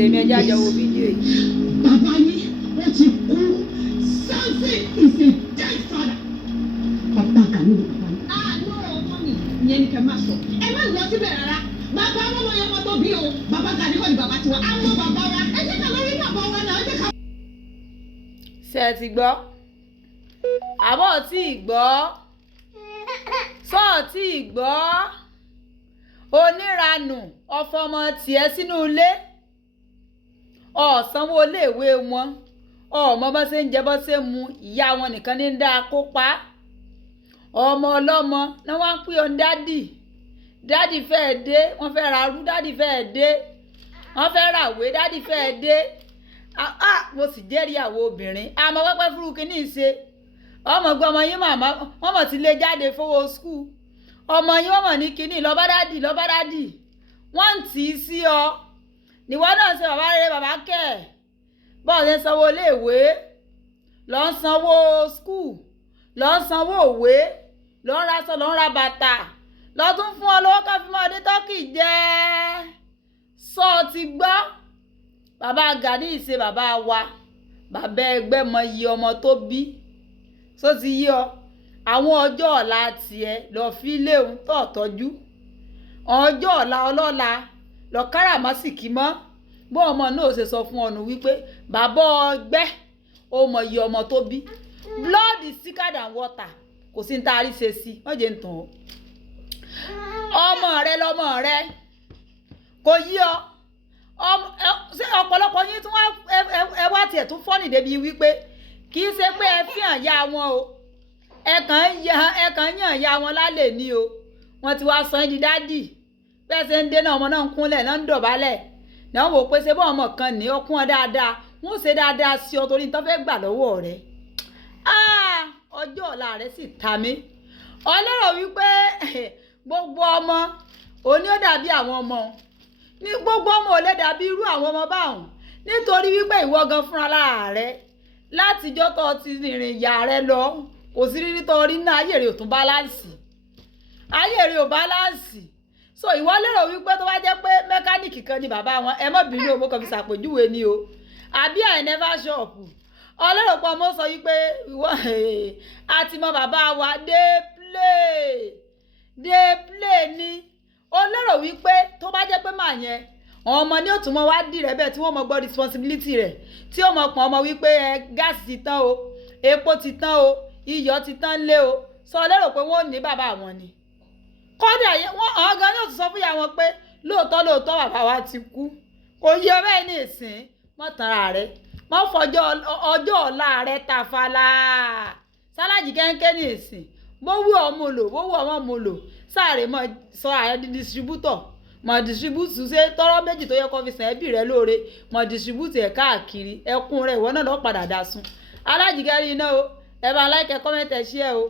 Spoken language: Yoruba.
tèmi ẹjẹ́ àjọ wo fídíò yìí. Bàbá yín ó ti kú. Samson is a dead father. Bàbá Gani ni bàbá yín. Àánú ọmọ mi ìyẹn ni kẹ́ máa sọ. Ẹ má lọ síbẹ̀ rárá. Bàbá ọmọ yẹn mọ́tò bí o. Bàbá Gani kọ́ ni bàbá tiwa. Àmọ́ bàbá wa ẹ jẹ́ ká lórí bàbá wa náà ẹ jẹ́ ká. Ṣé ẹ ti gbọ́? Àbọ̀ tí ì gbọ́? Sọ́ọ̀ tí ì gbọ́? Oníranù ọfọmọ tiẹ̀ sínú ilé ọ̀sánwó iléèwé wọn ọmọ bá ṣe ń jẹ bá ṣe ń mu ìyá wọn nìkan ní ń dá kópa ọmọ ọlọ́mọ náà wọ́n ń pè ọ́n dádì fẹ́ẹ́ dé wọ́n fẹ́ ra rú dádì fẹ́ẹ́ dé wọ́n fẹ́ ràwé dádì fẹ́ẹ́ dé mo sì jẹ́rìí àwọn obìnrin àmọ́ pẹ́pẹ́ fúru kínní ṣe ọmọ gbọ́ ọmọ yín màmá wọ́n mọ̀ ti lé jáde fowó skul ọmọ yín wọ́n mọ̀ ní kínní lọ́bá dádì wọ́n ń tì í sí ọ níwọ náà ṣe bàbá rere bàbá kẹ̀ bọ́ọ̀ ṣe ń sanwó iléèwé lọ́ ń sanwó skul lọ́ ń sanwó òwe lọ́ ń raṣọ lọ́ ń ra bàtà lọ́ tún fún ọ lọ́wọ́ ká fi mọ́ ọdẹ tọ́kì jẹ́ sọ ti gbọ́ bàbá Gani ṣe bàbá wa bàbá ẹgbẹ́ mọ iye ọmọ tó bí só ti yí ọ àwọn ọjọ́ ọ̀la tiẹ̀ lọ fi léwu tó tọ́jú ọjọ́ ọ̀la ọlọ́la lọ káràmásìkí mọ́ bó ọmọ náà ṣe sọ fún ọnù wípé bàbá ọgbẹ́ ó mọ iye ọmọ tó bí blood is thicker than water kò sí ní taari ṣe sí wọ́n jẹ́ ń tàn ọ́ ọmọ rẹ lọmọ rẹ kò yí ọ ṣé ọ̀pọ̀lọpọ̀ yín tún ẹ wá tiẹ̀ tún fọ́nì débi wípé kì í ṣe pé ẹ fi hàn ya wọn o ẹ kàn yàn ya wọn lálẹ́ ní o wọ́n ti wá sọ ẹ́ di dádì bẹ́ẹ̀ ṣe ń dé náà ọmọ náà ń kúnlẹ̀ náà ń dọ̀bálẹ̀ náà wò pé ṣé bọ́ ọmọ kan ní ọkùn ọ dáadáa wọ́n ṣe dáadáa sí ọ torí tó fẹ́ gbà lọ́wọ́ rẹ̀ ọjọ́ ọ̀la rẹ̀ sì ta mí ọlọ́rọ̀ wípé gbogbo ọmọ òní ó dàbí àwọn ọmọ ní gbogbo ọmọ ò lè dàbí irú àwọn ọmọ báwọn nítorí wípé ìwọ gan fúnra lára rẹ látijọ́ tó ti rìnrìn ìyá rẹ lọ kò sí rírí tó rí náà ayé rẹ ò tún báláǹsì ayé rẹ ò báláǹsì so ìwọ lérò wípé tó bá jẹ́ pé mẹkáníìkì kan ni bàbá wọn ẹ mọ́ bínú owó kan fi ṣàpèjúwe ni o àbí àìnẹ́fà ṣọ́ọ̀pù ọlọ́rọ̀ pọ̀ mọ́ sọ wípé ìwọ àti mọ bàbá wa dey play ni ó lérò wípé tó bá jẹ́ pé màá yẹn ọmọ ní òtún mọ́ wá dì rẹ̀ bẹ́ẹ̀ tí wọ́n mọ gbọ́ responsibility rẹ̀ tí ó mọ pọ̀ ọmọ wípé gáàsì ti tán o epo ti tán o iyọ̀ ti tán lé o sọ lérò pé wọ́n ò ní bàbá wọn ni kọ́dà wọ́n àwọn gan yóò tún sọ fún ìyá wọn pé lóòótọ́ bàbá wa ti kú kò yẹ bẹ́ẹ̀ ní ìsìn mọ́ tanra rẹ̀ mọ́ fọjọ́ ọjọ́ ọ̀la rẹ̀ tàfàlà sálájì kẹ́ńkẹ́ ní ìsìn bó wú ọmọ lò bó wú ọmọ mo lò sáré mọ́ sọ ààrẹ di distributor mọ́ distribute ṣe tọ́rọ́ méjì tó yẹ kó fi sàn ẹbí rẹ̀ lóore mọ́ distribute ẹ̀ káàkiri ẹkún rẹ̀ ìwọ náà lọ́ padà dà sùn alájìkẹ́rì iná o ẹ bá like ẹ comment ẹ share o.